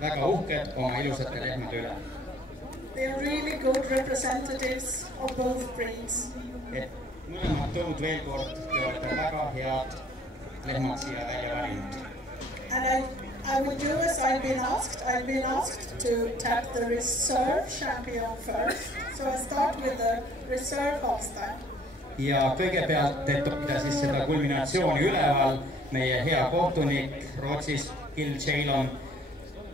väga uhked oma ilusate lehmade üle. They are really good representatives of both breeds. Et mõlemad tõud veel kord, te olete väga head lehmad siia välja valinud. And I will do as I've been asked. I've been asked to tap the reserve champion first. So I start with the reserve Holstein. Ja kõigepealt, et hoida siis seda kulminatsiooni üleval, meie hea kohtunik Rootsis, Gil Ceylon,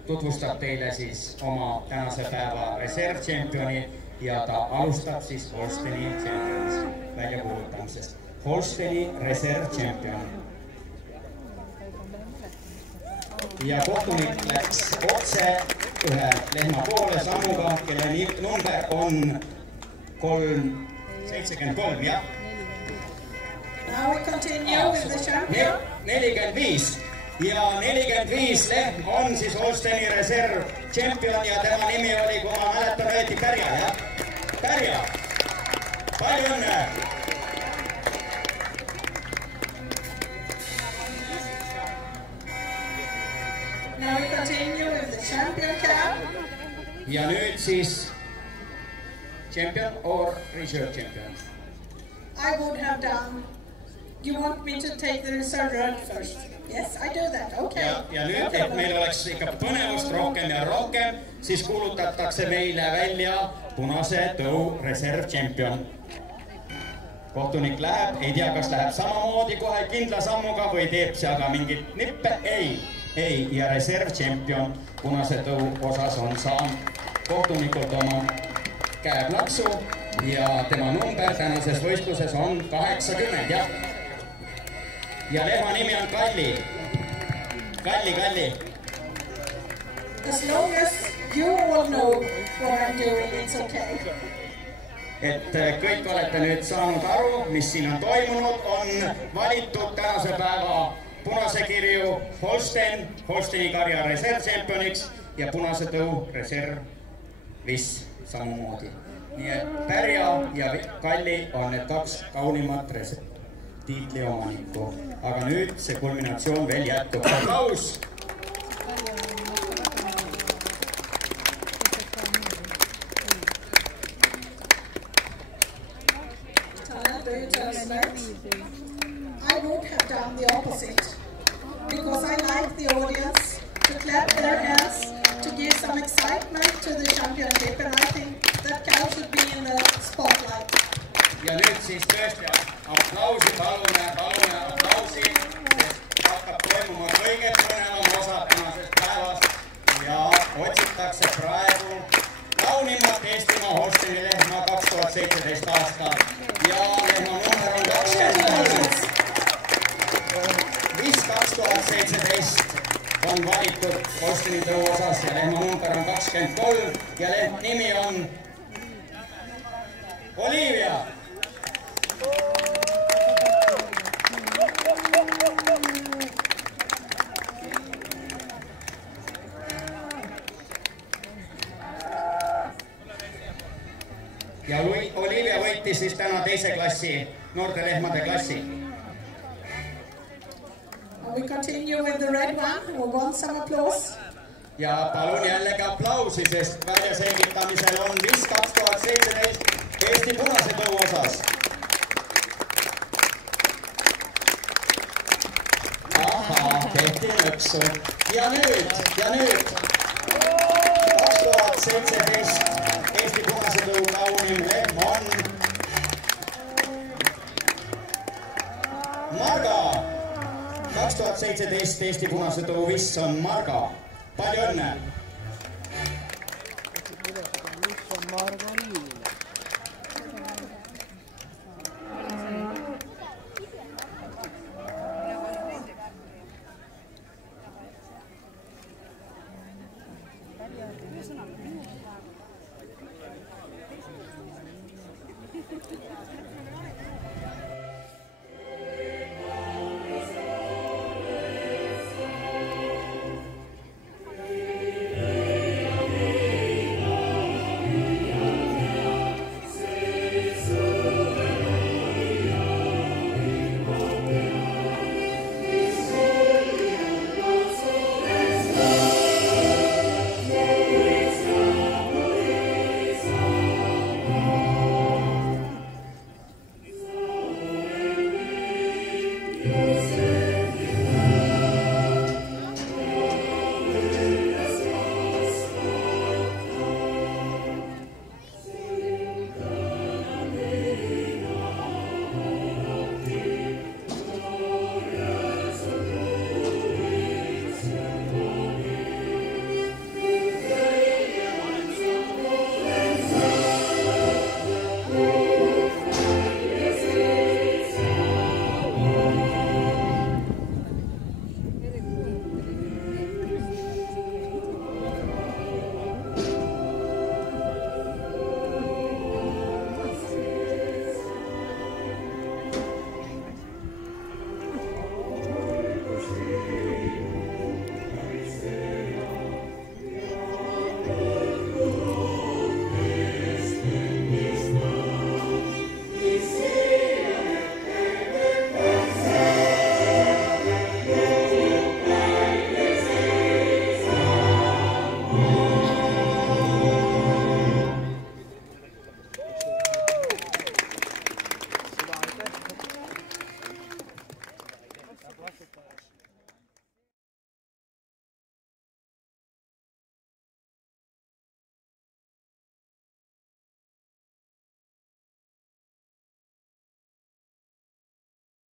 tutvustab teile siis oma tänase päeva reservtšempioni ja ta alustab siis Holsteini tšempionist väljakuulutamisest. Holsteini reservtšempion. Ja kohtunik läks otse ühe lehma poole sammuga, kelle number on 373, jah? Now we continue with the champion. 45. Ja 45 lehm on siis Holsteini reserv tšempion ja tema nimi oli, kui ma mäletan õieti, Pärja, jah? Pärja. Palju õnne! Now we continue with the champion cap. Ja nüüd siis champion or reserve champion? I would have done. You want me to take the reserve round first? Yes, I do that. Okay. Ja nüüd, et meil oleks ikka põnevust rohkem ja rohkem, siis kuulutatakse meile välja punase tõu reserve champion. Kohtunik läheb, ei tea, kas läheb samamoodi kohe kindla sammuga või teeb see aga mingit nippe. Ei, ja reserve champion punase tõu osas on saanud kohtunikult oma käeplaksu ja tema number tänases võistluses on 80, jah? Ja lehma nimi on Kalli. Kalli. As long as you all know what I'm doing, it's okay. Et kõik olete nüüd saanud aru, mis siin on toimunud, on valitud tänase päeva punase kirju Holsteini karja reservtšempioniks ja punase tõu reservis samamoodi. Nii et Pärja ja Kalli on need kaks kaunimat tiitli omanikku. Aga nüüd see kulminatsioon veel jätkub. Aplaus! I would have done the opposite because I like the audience to clap their hands to give some excitement to the championship, and I think that cow should be in the spotlight. Ja nüüd siis tõesti aplausi, palume aplausi, sest hakkab toimuma kõige põnevam osa tänasest päevast ja otsitakse praegu kaunimat Eestimaa Holsteini lehma 2017 aasta ja lehma number on 23. Mis 2017 on valitud Holsteini tõu osas ja lehma number on 23 ja lehm nimi on Olivia. Ja Olivia võitis siis täna teise klassi, noorte lehmade klassi. We continue with the red one. We want some applause. Ja palun jällegi aplausi, sest väljaselgitamisel on vist 2017 Eesti punase tõu osas. Ahaa, tehti nõksu. Ja nüüd 2017 Eesti punase tõu kaunim lehm on Marga. 2017 Eesti punase tõu viss on Marga. Palju õnne!